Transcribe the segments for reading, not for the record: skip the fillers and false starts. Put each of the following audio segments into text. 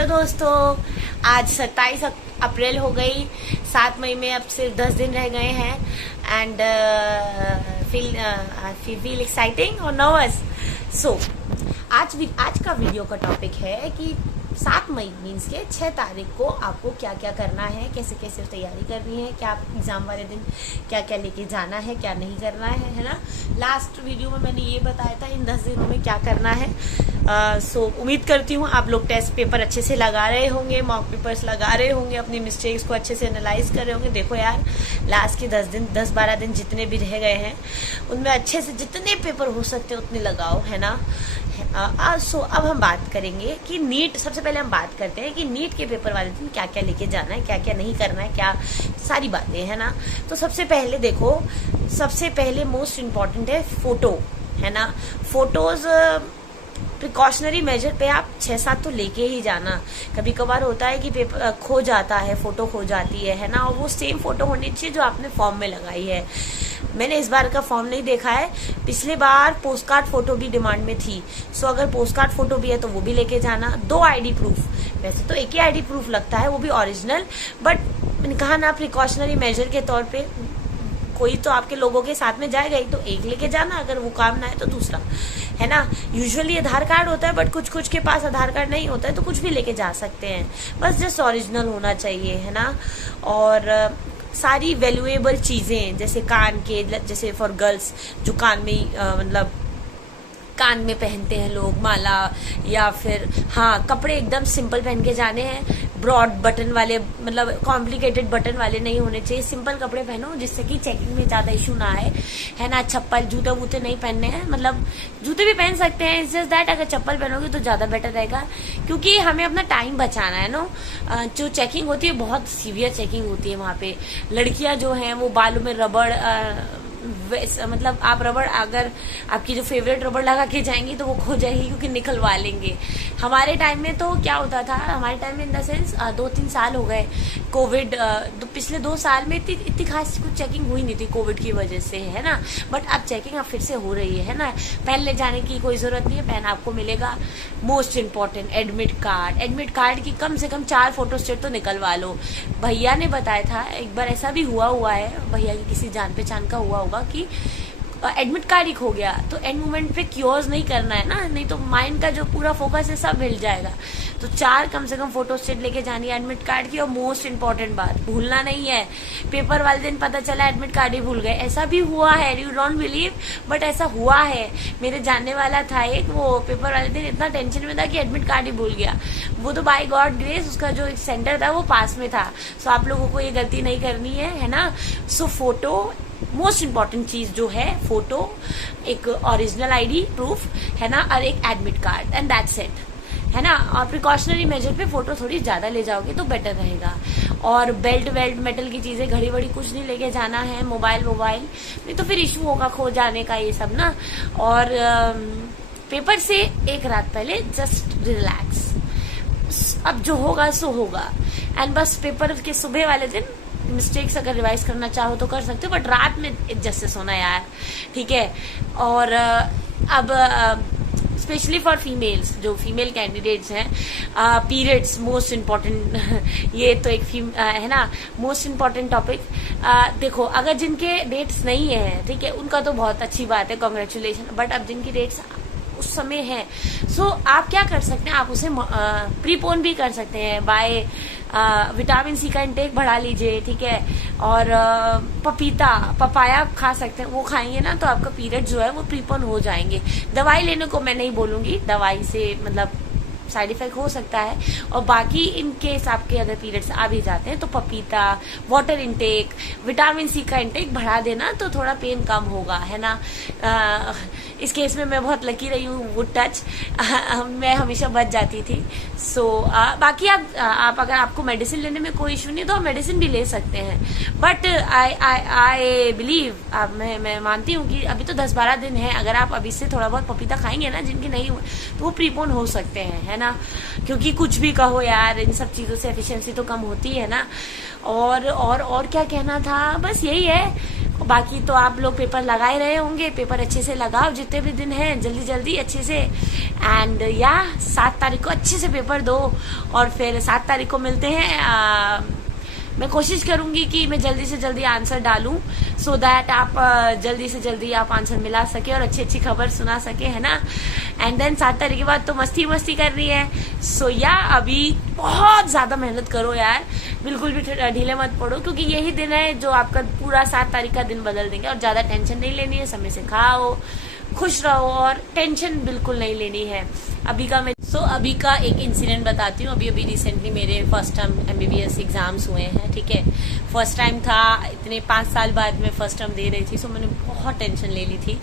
Hello दोस्तों, आज 27 अप्रैल हो गई। 7 मई में अब सिर्फ 10 दिन रह गए हैं एंड फील एक्साइटिंग और नर्वस। सो आज का वीडियो का टॉपिक है कि 7 मई मीन्स के 6 तारीख को आपको क्या क्या करना है, कैसे कैसे तैयारी करनी है, क्या एग्ज़ाम वाले दिन क्या क्या लेके जाना है, क्या नहीं करना है ना। लास्ट वीडियो में मैंने ये बताया था इन 10 दिनों में क्या करना है। सो उम्मीद करती हूँ आप लोग टेस्ट पेपर अच्छे से लगा रहे होंगे, मॉक पेपर्स लगा रहे होंगे, अपनी मिस्टेक्स को अच्छे से एनालाइज कर रहे होंगे। देखो यार, लास्ट के 10-12 दिन जितने भी रह गए हैं उनमें अच्छे से जितने पेपर हो सकते हैं उतने लगाओ, है ना। सो अब हम बात करेंगे कि नीट, सबसे पहले हम बात करते हैं कि नीट के पेपर वाले दिन क्या क्या लेके जाना है, क्या क्या नहीं करना है, क्या सारी बातें, है ना। तो सबसे पहले देखो, सबसे पहले मोस्ट इम्पॉर्टेंट है फोटो, है ना। फोटोज प्रिकॉशनरी मेजर पे आप 6-7 तो लेके ही जाना। कभी कभार होता है कि पेपर खो जाता है, फोटो खो जाती है ना, और वो सेम फोटो होनी चाहिए जो आपने फॉर्म में लगाई है। मैंने इस बार का फॉर्म नहीं देखा है, पिछले बार पोस्ट कार्ड फोटो भी डिमांड में थी। सो अगर पोस्ट कार्ड फोटो भी है तो वो भी लेके जाना। 2 आईडी प्रूफ, वैसे तो एक ही आईडी प्रूफ लगता है, वो भी ओरिजिनल, बट मैंने कहा ना प्रिकॉशनरी मेजर के तौर पे कोई तो आपके लोगों के साथ में जाएगा ही, तो एक लेके जाना, अगर वो काम ना है तो दूसरा, है ना। यूजुअली आधार कार्ड होता है, बट कुछ के पास आधार कार्ड नहीं होता है, तो कुछ भी लेके जा सकते हैं, बस जस्ट ओरिजिनल होना चाहिए, है ना। और सारी वैल्यूएबल चीजें जैसे कान के, जैसे फॉर गर्ल्स जो कान में मतलब कान में पहनते हैं लोग माला, या फिर हाँ कपड़े एकदम सिंपल पहन के जाने हैं। ब्रॉड बटन वाले, मतलब कॉम्प्लिकेटेड बटन वाले नहीं होने चाहिए। सिंपल कपड़े पहनो जिससे कि चेकिंग में ज्यादा इशू ना आए, है ना। चप्पल जूते वूते नहीं पहनने हैं, मतलब जूते भी पहन सकते हैं, इट्स जस्ट दैट अगर चप्पल पहनोगे तो ज्यादा बेटर रहेगा, क्योंकि हमें अपना टाइम बचाना है नो। जो चेकिंग होती है बहुत सीवियर चेकिंग होती है वहां पे। लड़कियां जो हैं वो बालों में रबड़, मतलब आप रबड़, अगर आपकी जो फेवरेट रबड़ लगा के जाएंगी तो वो खो जाएगी, क्योंकि निकलवा लेंगे। हमारे टाइम में तो क्या होता था, हमारे टाइम में इन द सेंस 2-3 साल हो गए कोविड, पिछले 2 साल में इतनी खास कुछ चेकिंग हुई नहीं थी कोविड की वजह से, है ना। बट अब चेकिंग अब फिर से हो रही है ना। पेन ले जाने की कोई जरूरत नहीं है, पेन आपको मिलेगा। Most important admit card, admit card की कम से कम 4 फोटो स्टेट तो निकलवा लो। भैया ने बताया था, एक बार ऐसा भी हुआ है, भैया की किसी जान पहचान का हुआ होगा कि एडमिट कार्ड ही खो गया, तो एंड मोमेंट पे क्योर्स नहीं करना है ना, नहीं तो माइंड का जो पूरा फोकस है सब हिल जाएगा। तो 4 कम से कम फोटो स्टेट लेके जानी है एडमिट कार्ड की। और मोस्ट इम्पोर्टेंट बात, भूलना नहीं है। पेपर वाले दिन पता चला एडमिट कार्ड ही भूल गए, ऐसा भी हुआ है, यू डोंट बिलीव, बट ऐसा हुआ है। मेरे जानने वाला था एक, वो पेपर वाले दिन इतना टेंशन में था कि एडमिट कार्ड ही भूल गया। वो तो बाय गॉड ग्रेस उसका जो सेंटर था वो पास में था। सो आप लोगों को ये गलती नहीं करनी है ना। सो फोटो मोस्ट इम्पॉर्टेंट चीज जो है, फोटो, एक ओरिजिनल आईडी प्रूफ, है ना, और एक admit card, and that's it, है ना। और प्रिकॉशनरी मेजर पे फोटो थोड़ी ज्यादा ले जाओगे तो बेटर रहेगा। और बेल्ट मेटल की चीजें, घड़ी वड़ी कुछ नहीं लेके जाना है। मोबाइल नहीं तो फिर इशू होगा खो जाने का, ये सब ना। और पेपर से एक रात पहले जस्ट रिलैक्स, अब जो होगा सो होगा, एंड बस पेपर के सुबह वाले दिन मिस्टेक्स अगर रिवाइज करना चाहो तो कर सकते हो, बट रात में इज्जत से सोना यार, ठीक है। और अब स्पेशली फॉर फीमेल्स, जो फीमेल कैंडिडेट्स हैं, पीरियड्स मोस्ट इम्पोर्टेंट ये तो एक है ना, मोस्ट इम्पोर्टेंट टॉपिक। देखो, अगर जिनके डेट्स नहीं है, ठीक है, उनका तो बहुत अच्छी बात है, कॉन्ग्रेचुलेशन। बट अब जिनकी डेट्स उस समय है, सो आप क्या कर सकते हैं, आप उसे प्रीपोन भी कर सकते हैं बाय विटामिन सी का इंटेक बढ़ा लीजिए, ठीक है। और पपाया खा सकते हैं, वो खाएंगे ना तो आपका पीरियड जो है वो प्रीपोन हो जाएंगे। दवाई लेने को मैं नहीं बोलूंगी, दवाई से मतलब साइड इफेक्ट हो सकता है। और बाकी इन केस आपके अगर पीरियड्स आ भी जाते हैं तो पपीता, वाटर इंटेक, विटामिन सी का इंटेक बढ़ा देना तो थोड़ा पेन कम होगा, है ना। इस केस में मैं बहुत लकी रही हूँ, वुड टच, मैं हमेशा बच जाती थी। सो बाकी आप अगर आपको मेडिसिन लेने में कोई इशू नहीं तो आप मेडिसिन भी ले सकते हैं। बट आई बिलीव, मैं मानती हूँ कि अभी तो 10-12 दिन है, अगर आप अभी से थोड़ा बहुत पपीता खाएंगे ना, जिनके नहीं हुए तो वो प्रीपोन हो सकते हैं, है ना। क्योंकि कुछ भी कहो यार, इन सब चीजों से एफिशिएंसी तो कम होती है ना। और क्या कहना था, बस यही है। बाकी तो आप लोग पेपर लगा ही रहे होंगे, पेपर अच्छे से लगाओ जितने भी दिन हैं, जल्दी जल्दी अच्छे से। एंड या 7 तारीख को अच्छे से पेपर दो और फिर 7 तारीख को मिलते हैं। मैं कोशिश करूंगी कि मैं जल्दी से जल्दी आंसर डालूं सो दैट आप जल्दी से जल्दी आप आंसर मिला सके और अच्छी अच्छी खबर सुना सके, है ना। एंड देन 7 तारीख के बाद तो मस्ती मस्ती करनी है। सो या अभी बहुत ज्यादा मेहनत करो यार, बिल्कुल भी ढीले मत पड़ो, क्योंकि यही दिन है जो आपका पूरा 7 तारीख का दिन बदल देंगे। और ज्यादा टेंशन नहीं लेनी है, समय से खाओ, खुश रहो और टेंशन बिल्कुल नहीं लेनी है। अभी का एक इंसिडेंट बताती हूँ। अभी रिसेंटली मेरे फर्स्ट टर्म MBBS एग्जाम्स हुए हैं, ठीक है। फर्स्ट टाइम था, इतने 5 साल बाद मैं फर्स्ट टर्म दे रही थी, सो मैंने बहुत टेंशन ले ली थी,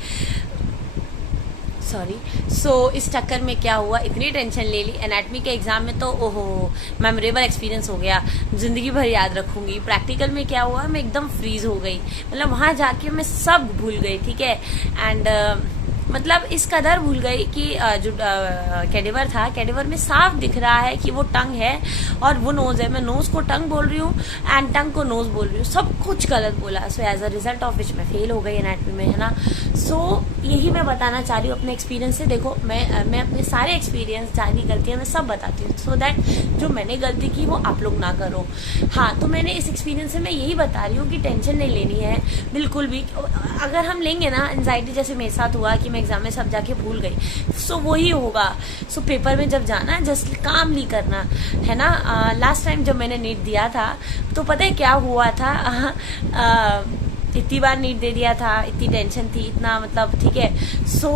सॉरी। सो इस चक्कर में क्या हुआ, इतनी टेंशन ले ली। एनाटमी के एग्जाम में तो ओहो मेमोरेबल एक्सपीरियंस हो गया, जिंदगी भर याद रखूंगी। प्रैक्टिकल में क्या हुआ, मैं एकदम फ्रीज हो गई, मतलब वहां जाके मैं सब भूल गई, ठीक है। एंड मतलब इस कदर भूल गई कि जो कैडेवर था, कैडेवर में साफ दिख रहा है कि वो टंग है और वो नोज है। मैं नोज को टंग बोल रही हूँ एंड टंग को नोज बोल रही हूँ, सब कुछ गलत बोला। So as a result of which मैं फेल हो गई एनाटमी में, है ना। सो यही मैं बताना चाह रही हूँ अपने एक्सपीरियंस से। देखो मैं अपने सारे एक्सपीरियंस, सारी गलतियां मैं सब बताती हूँ, सो दैट जो मैंने गलती की वो आप लोग ना करो। हाँ, तो मैंने इस एक्सपीरियंस से मैं यही बता रही हूँ कि टेंशन नहीं लेनी है बिल्कुल भी। अगर हम लेंगे ना एंजाइटी, जैसे मेरे साथ हुआ कि एग्जाम में सब जाके भूल गई, सो वही होगा। सो पेपर में जब जाना जस्ट कामली करना, है ना। लास्ट टाइम जब मैंने नीट दिया था तो पता है क्या हुआ था, इतनी बार नीट दे दिया था, इतनी टेंशन थी, इतना मतलब, ठीक है। सो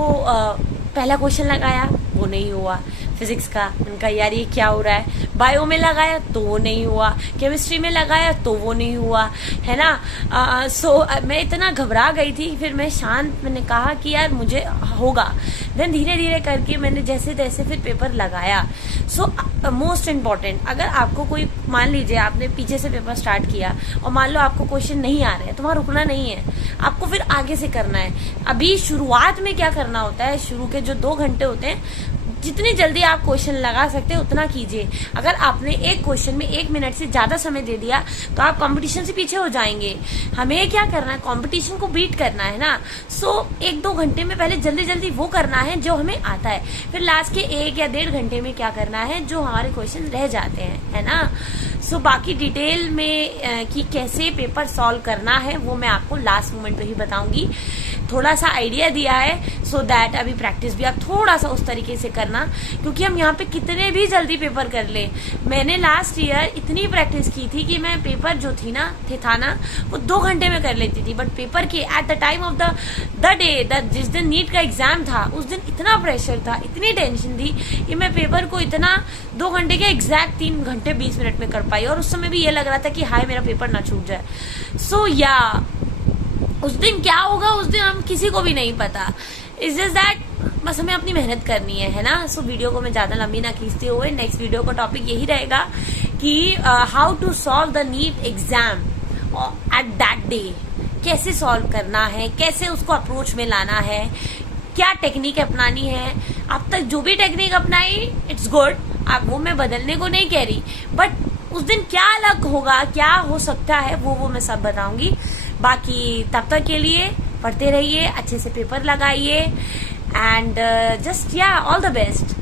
पहला क्वेश्चन लगाया, वो नहीं हुआ। फिजिक्स का उनका यार ये क्या हो रहा है। बायो में लगाया तो वो नहीं हुआ, केमिस्ट्री में लगाया तो वो नहीं हुआ, है ना। सो मैं इतना घबरा गई थी, फिर मैं शांत, मैंने कहा कि यार मुझे होगा। देन धीरे धीरे करके मैंने जैसे तैसे फिर पेपर लगाया। सो मोस्ट इम्पॉर्टेंट, अगर आपको कोई, मान लीजिए आपने पीछे से पेपर स्टार्ट किया और मान लो आपको क्वेश्चन नहीं आ रहे हैं, तो वहां रुकना नहीं है, आपको फिर आगे से करना है। अभी शुरुआत में क्या करना होता है, शुरू के जो 2 घंटे होते हैं, जितनी जल्दी आप क्वेश्चन लगा सकते हैं उतना कीजिए। अगर आपने एक क्वेश्चन में 1 मिनट से ज्यादा समय दे दिया तो आप कंपटीशन से पीछे हो जाएंगे। हमें क्या करना है, कंपटीशन को बीट करना है ना। सो 1-2 घंटे में पहले जल्दी जल्दी वो करना है जो हमें आता है, फिर लास्ट के 1 या 1.5 घंटे में क्या करना है जो हमारे क्वेश्चन रह जाते हैं, है ना। सो बाकी डिटेल में कि कैसे पेपर सॉल्व करना है वो मैं आपको लास्ट मोमेंट पे ही बताऊंगी। थोड़ा सा आइडिया दिया है सो दैट अभी प्रैक्टिस भी आप थोड़ा सा उस तरीके से करना, क्योंकि हम यहाँ पे कितने भी जल्दी पेपर कर ले। मैंने लास्ट ईयर इतनी प्रैक्टिस की थी कि मैं पेपर जो था ना वो 2 घंटे में कर लेती थी, बट पेपर के at the time of the day, जिस दिन नीट का एग्जाम था उस दिन इतना प्रेशर था, इतनी टेंशन थी कि मैं पेपर को इतना 2 घंटे के एग्जैक्ट 3 घंटे 20 मिनट में कर पाई। और उस समय भी ये लग रहा था कि हाय मेरा पेपर ना छूट जाए। सो या उस दिन क्या होगा, उस दिन हम किसी को भी नहीं पता। इट्स जस्ट दैट बस हमें अपनी मेहनत करनी है ना। सो वीडियो को मैं ज्यादा लंबी ना खींचते हुए, नेक्स्ट वीडियो का टॉपिक यही रहेगा कि how to solve the NEET exam at that day. कैसे सॉल्व करना है, कैसे उसको अप्रोच में लाना है, क्या टेक्निक अपनानी है। अब तक जो भी टेक्निक अपनाई इट्स गुड, अब वो मैं बदलने को नहीं कह रही, बट उस दिन क्या अलग होगा, क्या हो सकता है, वो मैं सब बताऊंगी। बाकी तब तक के लिए पढ़ते रहिए, अच्छे से पेपर लगाइए एंड जस्ट या ऑल द बेस्ट।